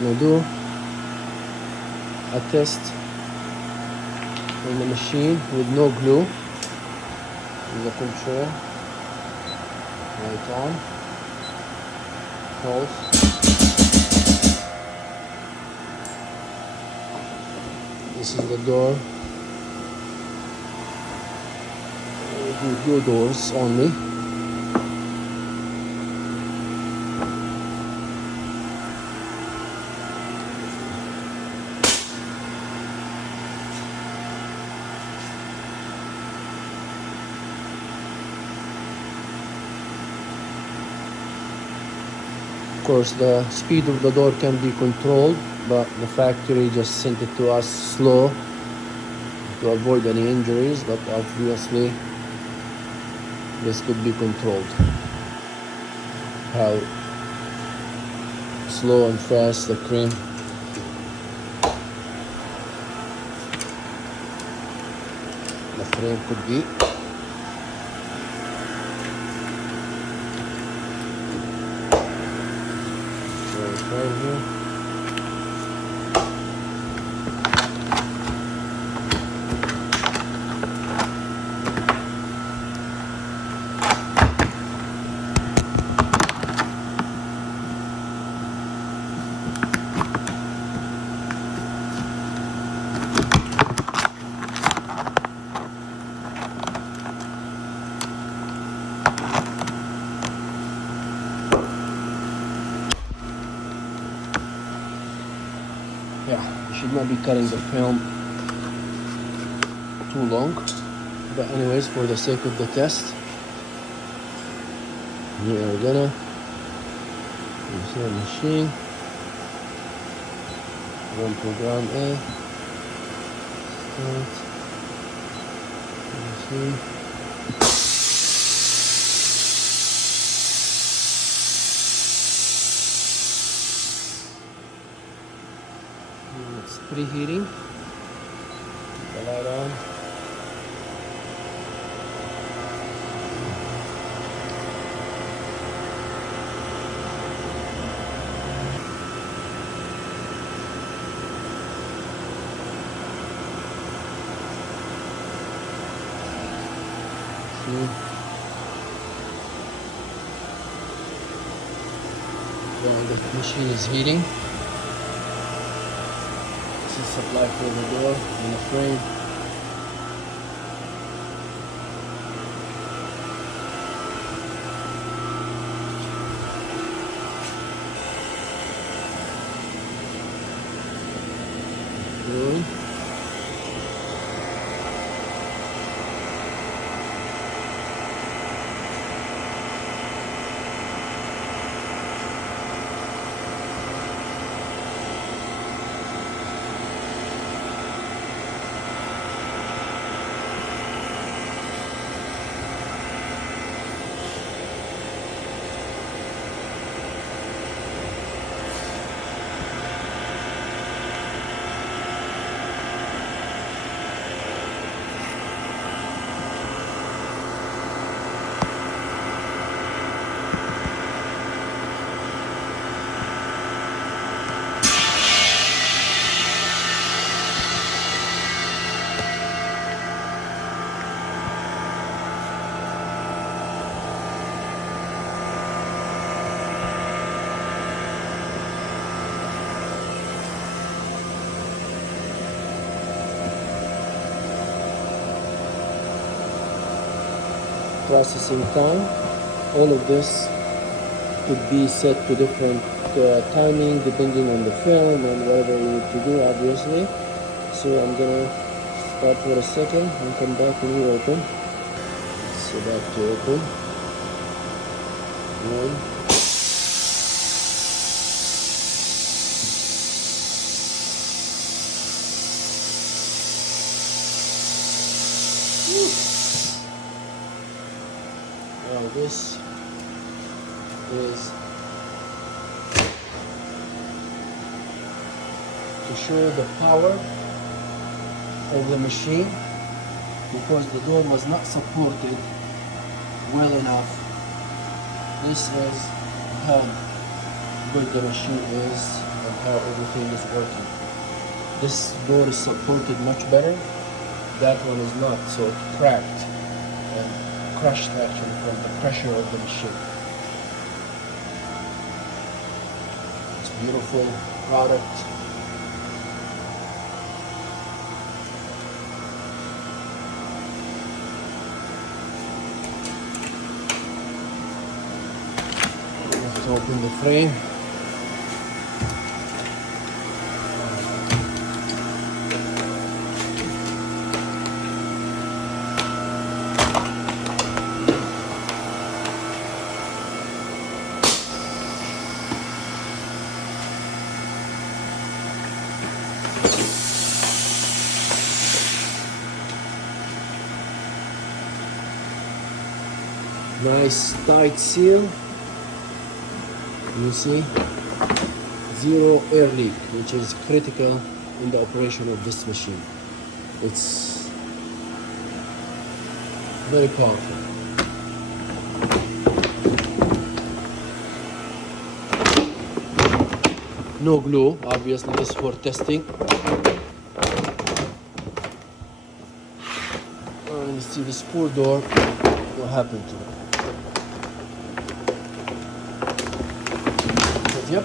gonna do a test on the machine with no glue. The control, right on, close. This is the door. Two doors only. Of course, the speed of the door can be controlled, but the factory just sent it to us slow to avoid any injuries, but obviously this could be controlled. How slow and fast the cream the frame could be. Right here. Yeah, you should not be cutting the film too long, but anyways, for the sake of the test, we are gonna use the machine. Run program A. Start. Machine. It's preheating. Keep the light on. While the machine is heating, this is supply for the door and the frame. Good. Processing time. All of this could be set to different timing depending on the film and whatever you need to do, obviously. So I'm gonna stop for a second and come back when you open. So back to open. One. Now this is to show the power of the machine, because the door was not supported well enough. This is how good the machine is, and how everything is working. This door is supported much better. That one is not, so it cracked and crushed actually from the pressure of the machine. It's a beautiful product. Let's open the frame. Nice tight seal. You see, zero air leak, which is critical in the operation of this machine. It's very powerful. No glue, obviously, this is for testing. And you see the spool door, what happened to it. But yep,